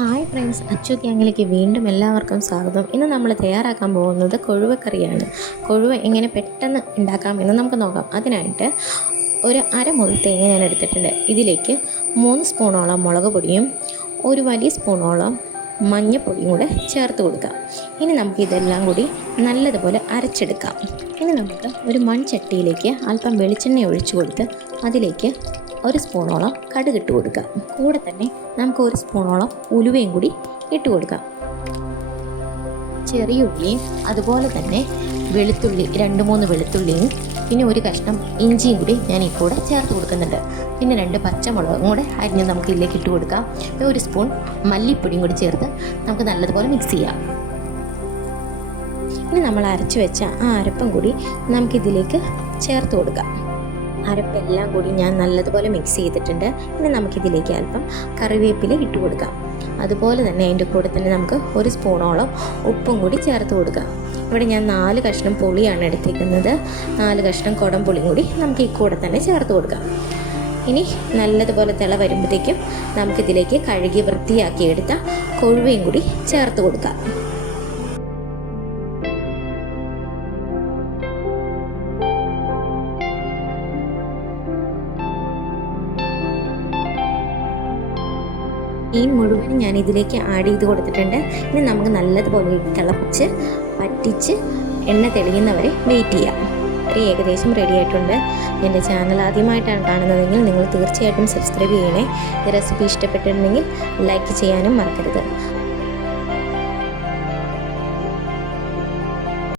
Hi friends, Achu ഗ്യാങ്ങിലേക്ക് വീണ്ടും എല്ലാവർക്കും സ്വാഗതം. ഇന്ന് നമ്മൾ തയ്യാറാക്കാൻ പോകുന്നത് കൊഴുവക്കറിയാണ്. കൊഴുവ എങ്ങനെ പെട്ടെന്ന് ഉണ്ടാക്കാമെന്ന് നമുക്ക് നോക്കാം. അതിനായിട്ട് ഒരു അരമുറി തേങ്ങ ഞാൻ എടുത്തിട്ടുണ്ട്. ഇതിലേക്ക് 3 സ്പൂണോളം മുളക് പൊടിയും ഒരു വലിയ സ്പൂണോളം മഞ്ഞൾപ്പൊടിയും കൂടെ ചേർത്ത് കൊടുക്കാം. ഇനി നമുക്കിതെല്ലാം കൂടി നല്ലതുപോലെ അരച്ചെടുക്കാം. ഇനി നമുക്ക് ഒരു മൺചട്ടിയിലേക്ക് അല്പം വെളിച്ചെണ്ണ ഒഴിച്ചു കൊടുത്ത് അതിലേക്ക് 1 സ്പൂണോളം കടുക് ഇട്ട് കൊടുക്കാം. കൂടെ തന്നെ നമുക്ക് 1 സ്പൂണോളം ഉലുവയും കൂടി ഇട്ട് കൊടുക്കാം. ചെറിയ ഉള്ളിയും അതുപോലെ തന്നെ വെളുത്തുള്ളി 2-3 വെളുത്തുള്ളിയും പിന്നെ ഒരു കഷ്ണം ഇഞ്ചിയും കൂടി ഞാൻ ഈ കൂടെ ചേർത്ത് കൊടുക്കുന്നുണ്ട്. പിന്നെ 2 പച്ചമുളകും കൂടെ അരിഞ്ഞ് നമുക്ക് ഇതിലേക്ക് ഇട്ട് കൊടുക്കാം. 1 സ്പൂൺ മല്ലിപ്പൊടിയും കൂടി ചേർത്ത് നമുക്ക് നല്ലതുപോലെ മിക്സ് ചെയ്യാം. ഇനി നമ്മൾ അരച്ച് വെച്ച ആ അരപ്പം കൂടി നമുക്കിതിലേക്ക് ചേർത്ത് കൊടുക്കാം. അരപ്പെല്ലാം കൂടി ഞാൻ നല്ലതുപോലെ മിക്സ് ചെയ്തിട്ടുണ്ട്. ഇനി നമുക്കിതിലേക്ക് അല്പം കറിവേപ്പില ഇട്ട് കൊടുക്കാം. അതുപോലെ തന്നെ അതിൻ്റെ കൂടെ തന്നെ നമുക്ക് 1 സ്പൂണോളം ഉപ്പും കൂടി ചേർത്ത് കൊടുക്കാം. ഇവിടെ ഞാൻ 4 കഷ്ണം പുളിയാണ് എടുത്തിരിക്കുന്നത്. 4 കഷ്ണം കുടംപുളിയും കൂടി നമുക്ക് ഈ കൂടെ തന്നെ ചേർത്ത് കൊടുക്കാം. ഇനി നല്ലതുപോലെ തിള വരുമ്പോഴത്തേക്കും നമുക്കിതിലേക്ക് കഴുകി വൃത്തിയാക്കി എടുത്ത കൊഴുവയും കൂടി ചേർത്ത് കൊടുക്കാം. ഈ മുഴുവനും ഞാൻ ഇതിലേക്ക് ആഡ് ചെയ്ത് കൊടുത്തിട്ടുണ്ട്. ഇനി നമുക്ക് നല്ലതുപോലെ തിളപ്പിച്ച് പറ്റിച്ച് എണ്ണ തെളിയുന്നവരെ വെയിറ്റ് ചെയ്യാം. കറി ഏകദേശം റെഡി ആയിട്ടുണ്ട്. എൻ്റെ ചാനൽ ആദ്യമായിട്ടാണ് കാണുന്നതെങ്കിൽ നിങ്ങൾ തീർച്ചയായിട്ടും സബ്സ്ക്രൈബ് ചെയ്യണേ. ഈ റെസിപ്പി ഇഷ്ടപ്പെട്ടിട്ടുണ്ടെങ്കിൽ ലൈക്ക് ചെയ്യാനും മറക്കരുത്.